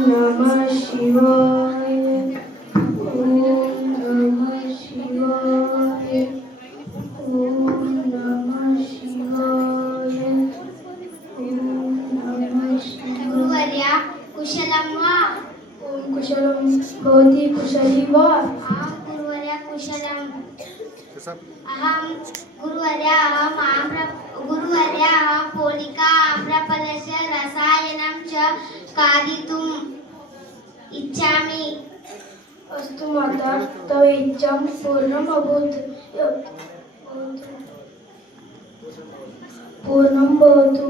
नमः शिवाय. ओम नमः शिवाय. ओम नमः शिवाय. ओम नमः शिवाय. गुरुवर्या कुशलं वा? ओम कुशलं भवती कुशली वा? अहं गुरुवर्या कुशलम्. अहं गुरुवर्या अहं पोलिका आम्रफलस्य रसायनं च खादितुम् इच्छामि. अस्तु माता, तव इच्छा पूर्णम् अभूत्. पूर्णं भवतु.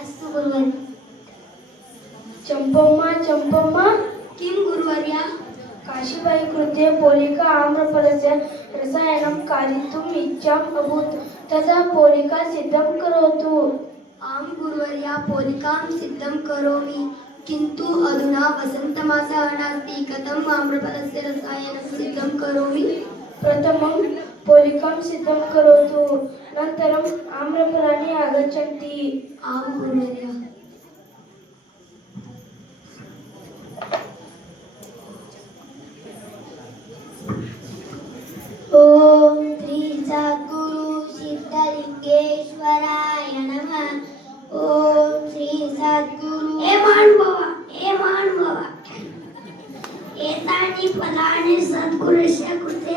अस्तु गुरुवर्या. चंपम्मा चंपम्मा, किं गुरुवर्या? काशीबाई कृते पोलिका आम्रफलस्य रसायनं खादितुम् इच्छाम् अभूत्. तदा पोलिका सिद्धं करोतु. आं गुरुवर्या, पोलिकां सिद्धं करोमि. किन्तु अधुना वसन्तमासः नास्ति. कथम् आम्रफलस्य रसायनं सिद्धं करोमि? प्रथमं पोलिकां सिद्धं करोतु, अनन्तरम् आम्रफलानि आगच्छन्ति. आं गुरुवर्या. ओम श्री सद्गुरु सिद्धलिंगेश्वराय नमः. ओम श्री सद्गुरु. हे महानुभावा, एतानि फलानि सद्गुरुस्य कृते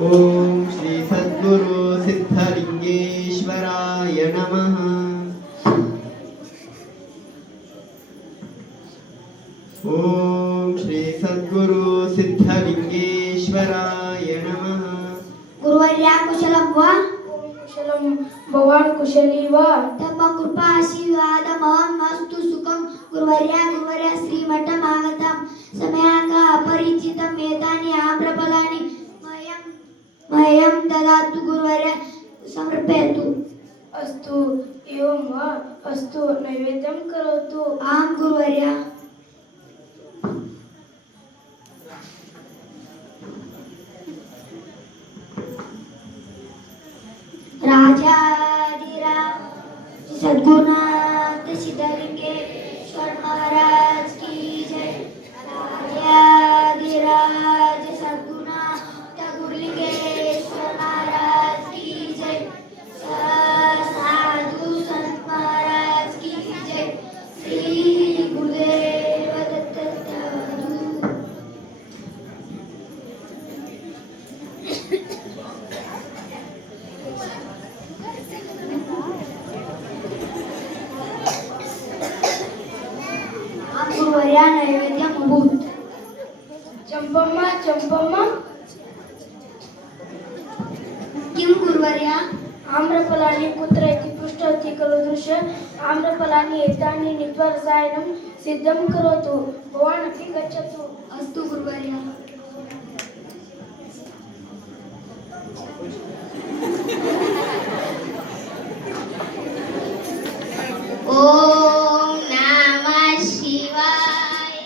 ओम श्री सद्गुरु सिद्धलिंगेश्वराय नमः. ओम श्री सद्गुरु सिद्धलिंगेश्वराय नमः. गुरुवर्या कुशलं वा? ओम कुशलं. भवान् कुशली वा? तव कृपा आशीर्वादमहं अस्तु सुखं. गुरुवर्या श्रीमठम् आगतं समयाः अपरिचितम्. एतानि आम्रफलानि मह्यं ददातु. गुरुवर्या समर्पयतु. अस्तु. एवं वा? अस्तु, नैवेद्यं करोतु. आं गुरुवर्या. राजाधिराज सद्गुरुनाथ सिद्धलिंगेश्वर महाराज की जय. राजाधिराज सद्गुरुनाथ गुरुलिंगेश्वर महाराज की जय. साधु संत महाराज की जय. श्री गुरुदेव दत्त साधु. गुरुवर्या नैवेद्यम् अभूत्. चंपम्मा चंपम्मा, किं गुरुवर्या? आम्रफलानि कुत्र इति पृष्टवती खलु दृश्य. आम्रफलानि एतानि नीत्वा रसायनं सिद्धं करोतु. भवान् अपि गच्छतु. अस्तु गुरुवर्या. ओम नमः शिवाय.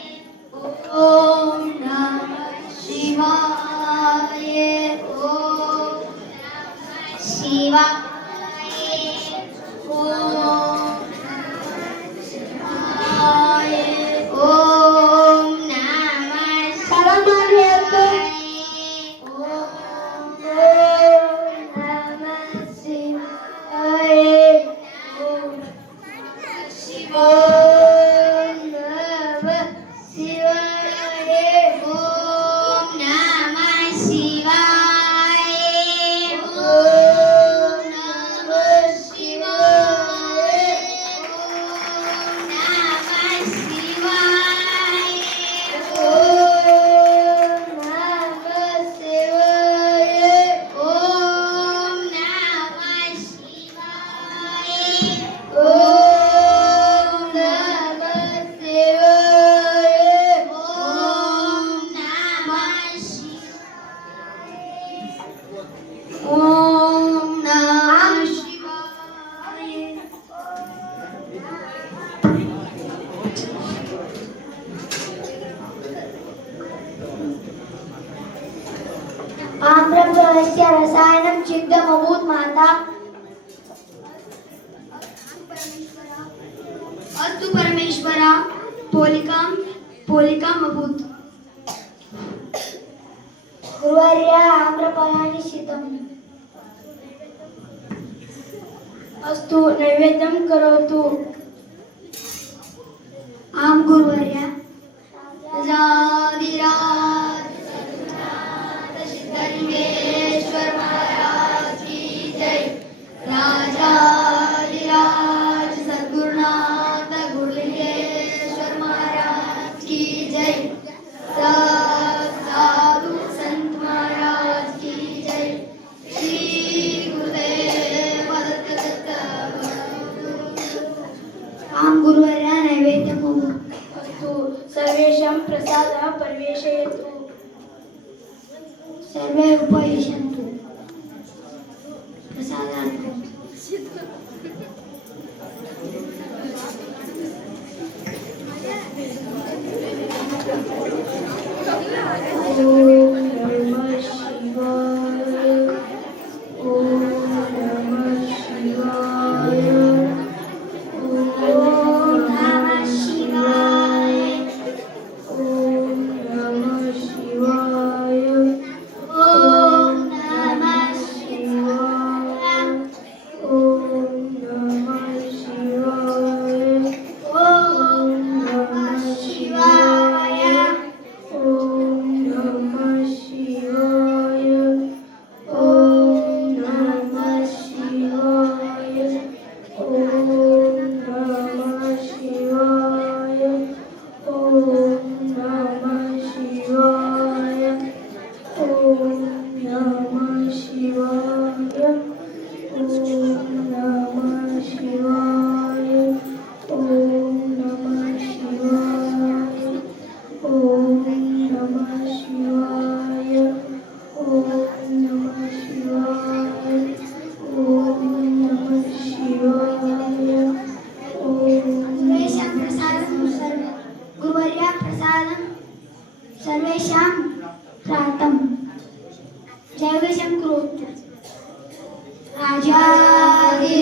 ओम नमः शिवाय. ओम नमः शिवाय. ओम नमः शिवाय. ओम नमः शिवाय. आम्रफलस्य रसायनं सिद्धमभूत् माता अस्तु परमेश्वरा पोलिकाम् अभूत् गुरुवर्या आम्रफलानि सिद्धम् अस्तु नैवेद्यं करोतु आम गुरुवर्या राधिराज सिद्धलिंगेश्वर महाराज की जय राजाधिराज सद्गुरुनाथ गुरुलिंगेश्वर महाराज की जय साधु संत महाराज की जय श्री गुरुदेव दत्त आम गुरुवर्या नैवेद्यम् अस्तु सर्वेषां प्रसादः परिवेशयतु सर्वे उपविशन्तु प्रसादार्थम् सर्वेषां प्रातम् जयवेशं करोतु राजाधिराज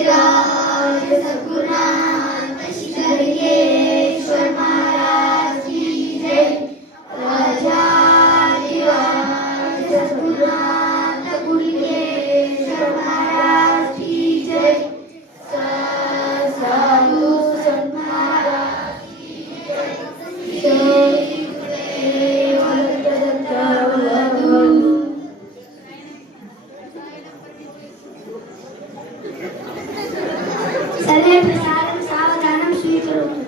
सद्गुरुनाथ सिद्धलिंगेश्वर महाराज की जय राजाधिराज सद्गुरुनाथ गुरुलिंगेश्वर महाराज की जय साधु संत महाराज की जय सर्वे प्रसादं सावधानं स्वीकरोतु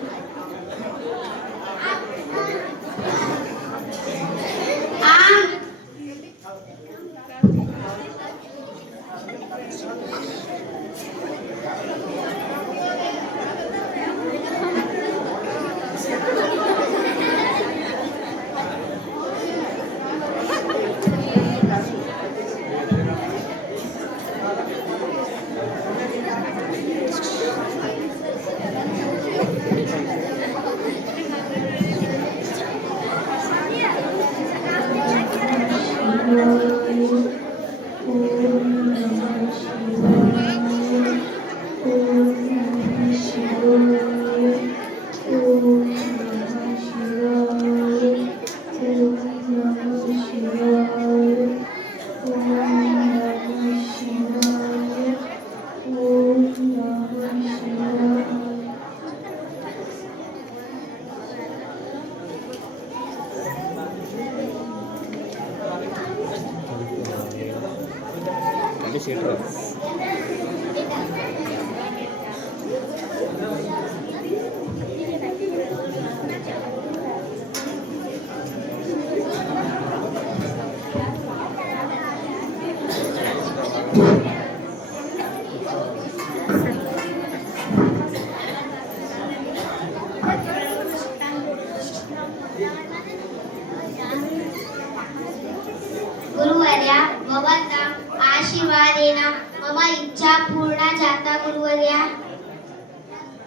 गुरुवर्या भवताम् आशीर्वादेन मम इच्छा पूर्णा जाता गुरुवर्या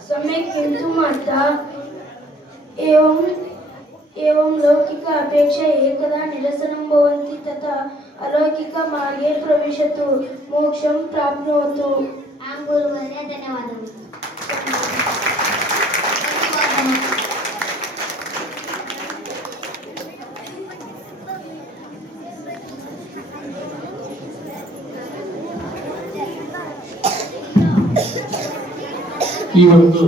सम्यक् किन्तु माता एवं लौकिक अपेक्षा एकदा निरसनं भवन्ति तथा अलौकिकमार्गे प्रविशतु मोक्षं प्राप्नोतु। आं गुरुवर्य धन्यवादः। ಈ ಒಂದು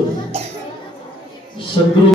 ಸದ್ಗುರು